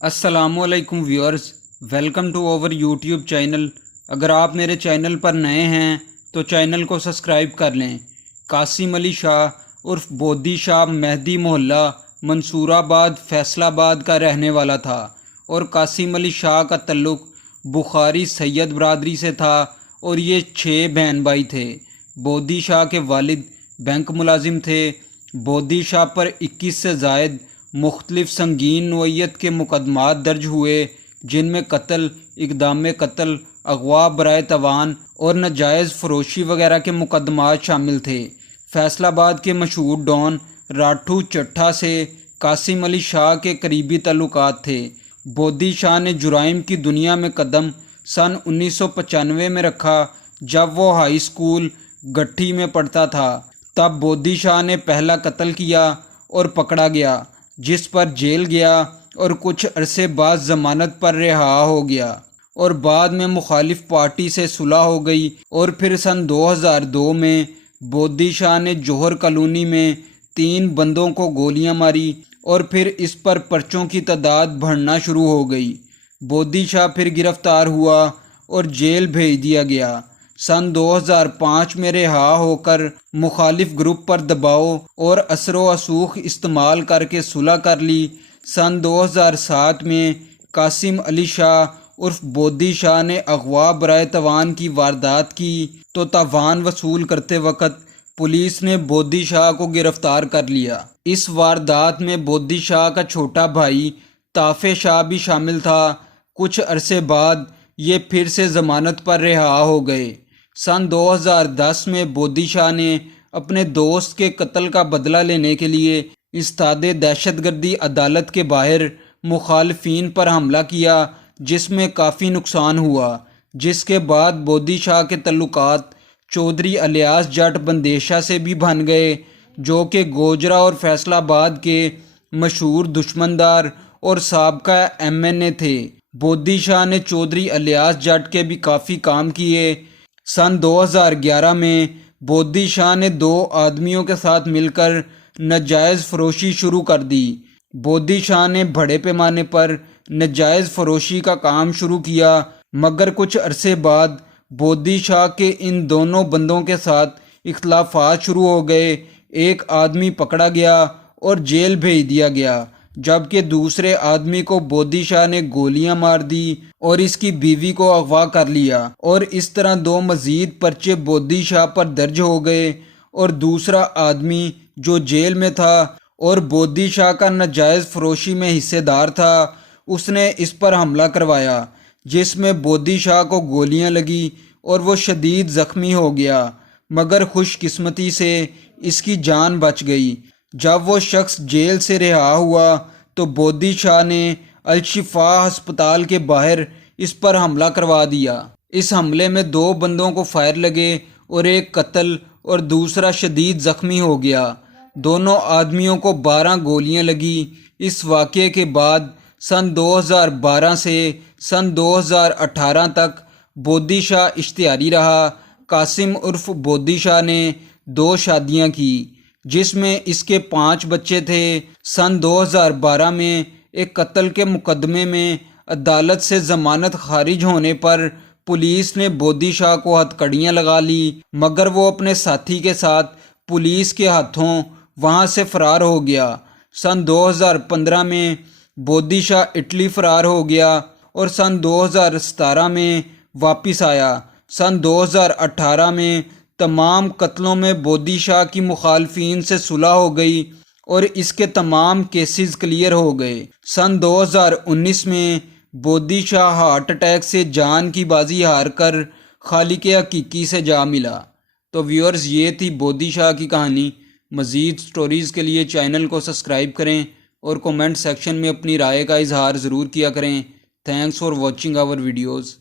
अस्सलामु अलैकुम viewers, welcome to our YouTube channel. अगर आप मेरे चैनल पर नए हैं तो चैनल को सब्सक्राइब कर लें। कासिम अली शाह उर्फ बोदी शाह मेहदी मोहल्ला मंसूराबाद फैसलाबाद का रहने वाला था और कासिम अली शाह का तल्लुक़ बुखारी सैयद बरादरी से था और ये 6 बहन भाई थे। बोदी शाह के वालिद बैंक मुलाजिम थे। बोदी शाह पर 21 से ज़ायद मुख्तलिफ संगीन नोयत के मुकदमात दर्ज हुए, जिनमें कत्ल, इक़दाम कत्ल, अगवा बराए तवान और नाजायज़ फ़रोशी वगैरह के मुकदमात शामिल थे। फैसलाबाद के मशहूर डॉन राठू चट्ठा से कासिम अली शाह के करीबी ताल्लुकात थे। बोदी शाह ने जुराइम की दुनिया में कदम सन 1995 में रखा, जब वो हाई स्कूल गट्ठी में पढ़ता था। तब बोदी शाह ने पहला कत्ल किया और पकड़ा गया, जिस पर जेल गया और कुछ अरसे बाद ज़मानत पर रिहा हो गया और बाद में मुखालिफ पार्टी से सुलह हो गई। और फिर सन 2002 में बोदी शाह ने जौहर कॉलोनी में 3 बंदों को गोलियां मारी और फिर इस पर पर्चों की तादाद बढ़ना शुरू हो गई। बोदी शाह फिर गिरफ्तार हुआ और जेल भेज दिया गया। सन 2005 में रिहा होकर मुखालिफ ग्रुप पर दबाव और असरो असूख इस्तेमाल करके सुलह कर ली। सन 2007 में कासिम अली शाह उर्फ बोदी शाह ने अगवा बराए तवान की वारदात की तो तवान वसूल करते वक्त पुलिस ने बोदी शाह को गिरफ्तार कर लिया। इस वारदात में बोदी शाह का छोटा भाई ताफ़े शाह भी शामिल था। कुछ अरसे बाद ये फिर से ज़मानत पर रिहा हो गए। सन 2010 में बोदी शाह ने अपने दोस्त के कत्ल का बदला लेने के लिए इस्तादे दहशतगर्दी अदालत के बाहर मुखालफिन पर हमला किया, जिसमें काफ़ी नुकसान हुआ। जिसके बाद बोदी शाह के तल्लुकात चौधरी अलियास जट बंदेशा से भी बन गए, जो कि गोजरा और फैसलाबाद के मशहूर दुश्मनदार और साबका MNA थे। बोदी शाह ने चौधरी अलियास जट के भी काफ़ी काम किए। सन 2011 में बोदी शाह ने 2 आदमियों के साथ मिलकर नाजायज़ फ़रोशी शुरू कर दी। बोदी शाह ने बड़े पैमाने पर नाजायज़ फ़रोशी का काम शुरू किया, मगर कुछ अरसे बाद बोदी शाह के इन दोनों बंदों के साथ इख्तलाफात शुरू हो गए। एक आदमी पकड़ा गया और जेल भेज दिया गया, जबकि दूसरे आदमी को बोदी शाह ने गोलियां मार दी और इसकी बीवी को अगवा कर लिया। और इस तरह 2 मज़ीद पर्चे बोदी शाह पर दर्ज हो गए और दूसरा आदमी जो जेल में था और बोदी शाह का नाजायज़ फ़रोशी में हिस्सेदार था, उसने इस पर हमला करवाया, जिसमें बोदी शाह को गोलियां लगी और वो शदीद ज़ख्मी हो गया, मगर खुशकिस्मती से इसकी जान बच गई। जब वो शख्स जेल से रिहा हुआ तो बोदी शाह ने अल-शिफा अस्पताल के बाहर इस पर हमला करवा दिया। इस हमले में 2 बंदों को फायर लगे और एक कत्ल और दूसरा शदीद ज़ख्मी हो गया। दोनों आदमियों को 12 गोलियां लगी। इस वाक़े के बाद सन 2012 से सन 2018 तक बोदी शाह इश्तिहारी रहा। कासिम उर्फ बोदी शाह ने 2 शादियां की, जिसमें इसके 5 बच्चे थे। सन 2012 में एक कत्ल के मुकदमे में अदालत से ज़मानत खारिज होने पर पुलिस ने बोदी शाह को हथकड़ियाँ लगा ली, मगर वो अपने साथी के साथ पुलिस के हाथों वहाँ से फ़रार हो गया। सन 2015 में बोदी शाह इटली फ़रार हो गया और सन 2017 में वापस आया। सन 2018 में तमाम कत्लों में बोदी शाह की मुखालफिन से सुलह हो गई और इसके तमाम केसेस क्लियर हो गए। सन 2019 में बोदी शाह हार्ट अटैक से जान की बाजी हार कर खालिक हकीकी से जा मिला। तो व्यूअर्स, ये थी बोदी शाह की कहानी। मज़ीद स्टोरीज़ के लिए चैनल को सब्सक्राइब करें और कमेंट सेक्शन में अपनी राय का इजहार ज़रूर किया करें। Thanks for watching our videos.